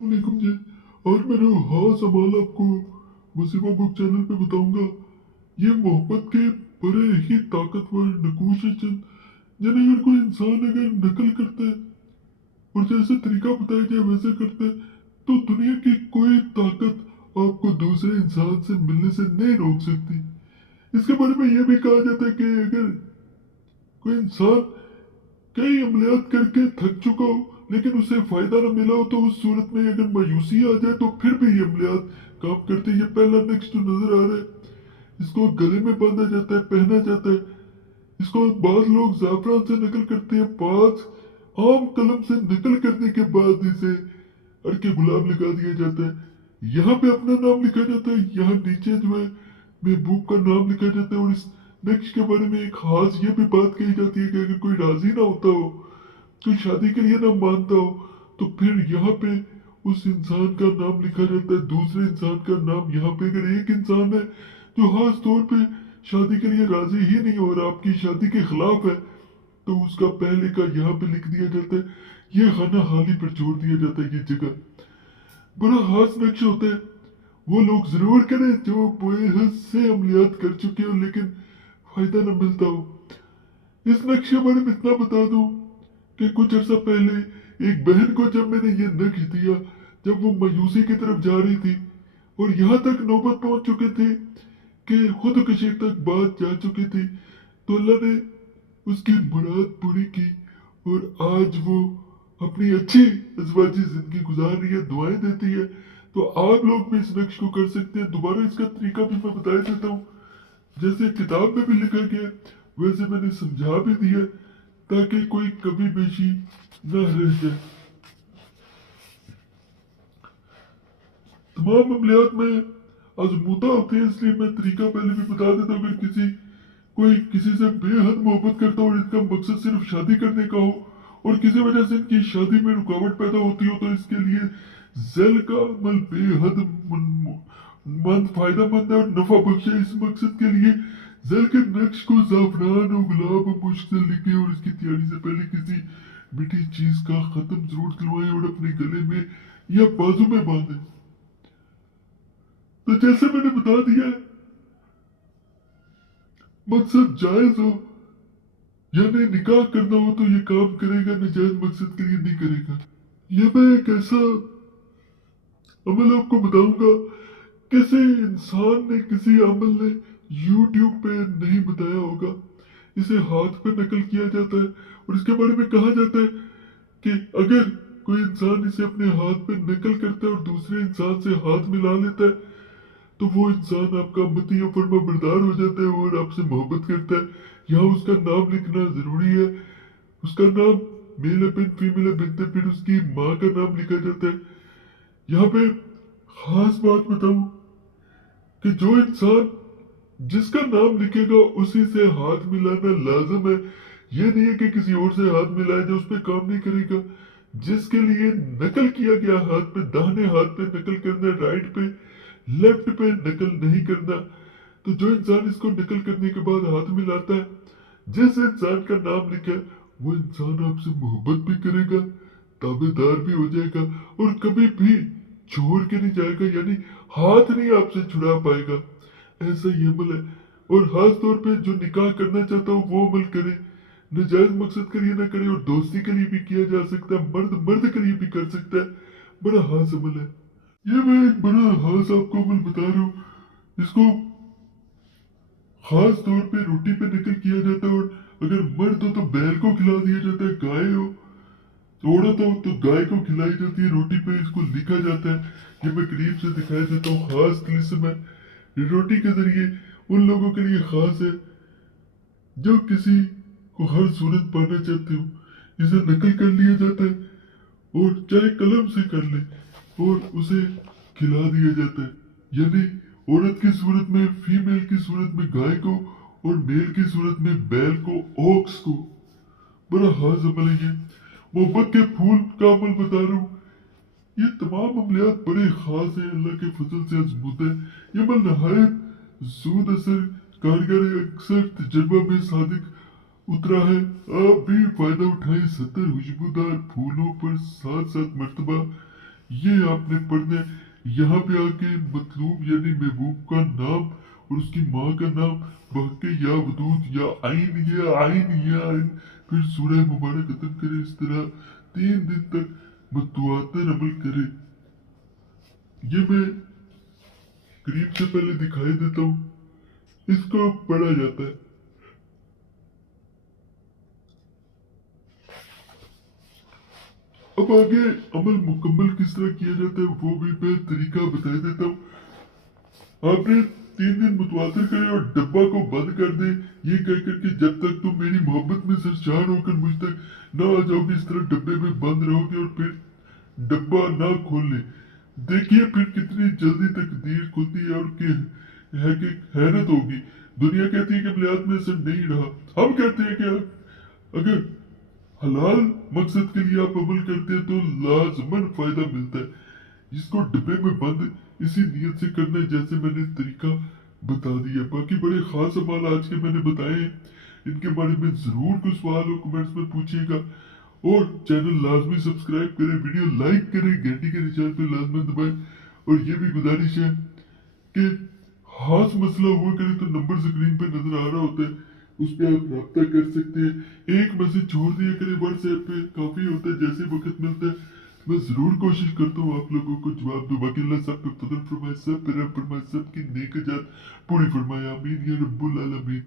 वालेकुम जी। आज मेरा खास सवाल आपको मुसीबा बुक चैनल पे बताऊंगा। ये मोहब्बत के बड़े ही ताकतवर नकूश हैं जिन्हें अगर कोई इंसान अगर नकल करता है और जैसे तरीका बताया जाए वैसे करता है तो दुनिया की कोई ताकत आपको दूसरे इंसान से मिलने से नहीं रोक सकती। इसके बारे में यह भी कहा जाता है कि अगर कोई इंसान कई अमलियात करके थक चुका हो लेकिन उसे फायदा न मिला हो तो उस सूरत में अगर मायूसी आ जाए तो फिर भी ये अमलियात काम करते हैं। ये पहला नेक्स्ट नजर आ रहा है। इसको गले में बांधा जाता है, पहना जाता है। इसको बाद लोग जाफरान से नकल करते हैं, बाद आम कलम से नकल करने के बाद इसे अड़के गुलाब लगा दिया जाता है। यहाँ पे अपना नाम लिखा जाता है, यहाँ नीचे जो है महबूब का नाम लिखा जाता है। और इस नक्श के बारे में एक खास ये भी बात कही जाती है कि अगर कोई राजी ना होता हो, कोई शादी के लिए ना मानता हो, तो फिर यहाँ पे उस इंसान का नाम लिखा जाता है, दूसरे इंसान का नाम। यहाँ पे अगर एक इंसान है जो खास तौर पे शादी के लिए राजी ही नहीं हो रहा, आपकी शादी के खिलाफ है, तो उसका पहले का यहाँ पे लिख दिया जाता है। ये खाना हाली पर छोड़ दिया जाता है। ये जगह बड़ा खास नक्श होता है। वो लोग जरूर करें जो बेहद से अमलियात कर चुके हो लेकिन फायदा न मिलता हो। इस नक्श के बारे में इतना बता दूं कि कुछ अर्सा पहले एक बहन को जब मैंने ये नक्श दिया, जब वो मायूसी की तरफ जा रही थी और यहाँ तक नौबत पहुंच चुके थे कि खुदकुशी तक बात जा चुकी थी, तो अल्लाह ने उसकी मुराद पूरी की और आज वो अपनी अच्छी अज़वाजी जिंदगी गुजार रही है, दुआएं देती है। तो आप लोग भी इस नक्श को कर सकते हैं। दोबारा इसका तरीका भी मैं बता देता हूँ। जैसे किताब में भी लिखा गया वैसे मैंने समझा भी दिया ताकि कोई कभी बेशी न रह जाए। तमाम अमलियात में आजमूदा होते हैं, इसलिए मैं तरीका पहले भी बता देता हूँ। अगर कोई किसी से बेहद मोहब्बत करता हो और इसका मकसद सिर्फ शादी करने का हो और किसी वजह से इनकी शादी में रुकावट पैदा होती हो, तो इसके लिए जेल का अमल बेहद मंद फायदा मंद है और नफा बख्श है। इस मकसद के लिए जेल के नक्श को जाफरान और गुलाब और मुश्क से लिखे और इसकी तैयारी से पहले किसी मीठी चीज का खत्म जरूर दिलवाएं और अपने गले में या बाजू में बांधे। तो जैसे मैंने बता दिया है, मकसद जायज हो यानी निकाह करना हो तो ये काम करेगा, नजायज मकसद के लिए नहीं करेगा। ये मैं एक ऐसा अमल आपको बताऊंगा किसी इंसान ने, किसी अमल ने यूट्यूब पे नहीं बताया होगा। इसे हाथ पे नकल किया जाता है और इसके बारे में कहा जाता है कि अगर कोई इंसान इसे अपने हाथ पे नकल करता है और दूसरे इंसान से हाथ मिला लेता है तो वो इंसान आपका मती और फरमा बरदार हो जाता है और आपसे मोहब्बत करता है। यहाँ उसका नाम लिखना जरूरी है। उसका नाम मेल है बिन, फीमेल है बिन, फिर उसकी माँ का नाम लिखा जाता है। यहाँ पे खास बात बताऊं कि जो इंसान जिसका नाम लिखेगा उसी से हाथ मिलाना लाजम है। ये नहीं है कि किसी और से हाथ मिलाया जाए, उस पर काम नहीं करेगा। जिसके लिए नकल किया गया हाथ पे, दाहिने हाथ पे नकल करना, राइट पे लेफ्ट पे नकल नहीं करना। तो जो इंसान इसको नकल करने के बाद हाथ मिलाता है, जिस इंसान का नाम लिखा है वो इंसान आपसे मोहब्बत भी करेगा, ताबेदार भी हो जाएगा और कभी भी छोड़ के नहीं जाएगा, यानी हाथ नहीं आपसे छुड़ा पाएगा। ऐसा ये अमल है। और खास तौर पे जो निकाह करना चाहता हो वो अमल करे, नजायज मकसद के लिए ना करे। और दोस्ती के लिए भी किया जा सकता है, मर्द मर्द के लिए भी कर सकता है। बड़ा खास अमल है ये। मैं एक बड़ा खास आपको अमल बता रहा हूँ। इसको खास तौर पे रोटी पे नकल किया जाता है। और अगर मर्द हो तो बैल को खिला दिया जाता है, गाय हो औरत हो तो गाय को खिलाई जाती है। रोटी पे इसको लिखा जाता है। ये मैं करीब से दिखाई देता हूँ। खास तिलिस्म है, रोटी के जरिए उन लोगों के लिए खास है जो किसी को हर सूरत पाना चाहते हो। इसे नकल कर लिया जाता है और चाहे कलम से कर ले और उसे खिला दिया जाता है। यानी औरत की सूरत में फीमेल की सूरत में गाय को और मेल की सूरत में बैल को, ओक्स को। बड़ा खास अमल है ये। मोहब्बत के फूल का अमल बता रहा हूँ। ये तमाम अमलियात बड़े खास हैं, अल्लाह के फजल से आजमूद है। ये अमल नहायत सूद असर कारगर है, अक्सर तजर्बा में सादिक उतरा है। आप भी फायदा उठाएं 70 खुशबूदार फूलों पर 7 मरतबा ये आपने पढ़ना है। यहाँ पे आके मतलूब यानी महबूब का नाम और उसकी माँ का नाम, बाकी या वदूद या आइन, फिर सूरह मुबारक खत्म करे। इस तरह 3 दिन तक मतवातर अमल करे। ये मैं करीब से पहले दिखाई देता हूँ, इसको पढ़ा जाता है। अब आगे अमल मुकम्मल किस तरह किया जाता है वो भी मैं तरीका बता देता हूँ। आपने 3 दिन मुतवातिर करे और डब्बा को बंद कर दे, ये कह कर कि जब तक तुम मेरी मोहब्बत में सरशार होकर मुझ तक ना आ जाओगे, इस तरह डब्बे में बंद रहोगे और फिर डब्बा ना खोलने। देखिए फिर कितनी जल्दी तकदीर खुलती है और कि हैरत होगी। दुनिया कहती है कि मिलाद में असर नहीं रहा। हम कहते हैं कि अगर हलाल मकसद के लिए आप अमल करते हैं तो लाजमन फायदा मिलता है। इसको डिब्बे में बंद इसी नीयत से करना है जैसे मैंने तरीका बता दिया। बाकी बड़े खास अमाल आज के मैंने बताए हैं, इनके बारे में जरूर कुछ सवाल हो कमेंट्स में पूछिएगा। और चैनल लाजमी सब्सक्राइब करें, वीडियो लाइक करें, घंटी के निशान पे लाजमी दबाएं। और ये भी गुजारिश है कि खास मसला हुआ करे तो नंबर स्क्रीन पे नजर आ रहा होता है, उस पर आप रब्ता कर सकते हैं। एक मैसेज छोड़ दिया करें व्हाट्सएप पे, काफी होता है। जैसे वक्त मिलता है मैं जरूर कोशिश करता हूँ आप लोगों को जवाब दूं। बाकी अल्लाह सब पे फजल फरमाए, सब पे रहम फरमाए, सबकी नेक जात पूरी फरमाए। आमीन या रब्बुल आलमीन।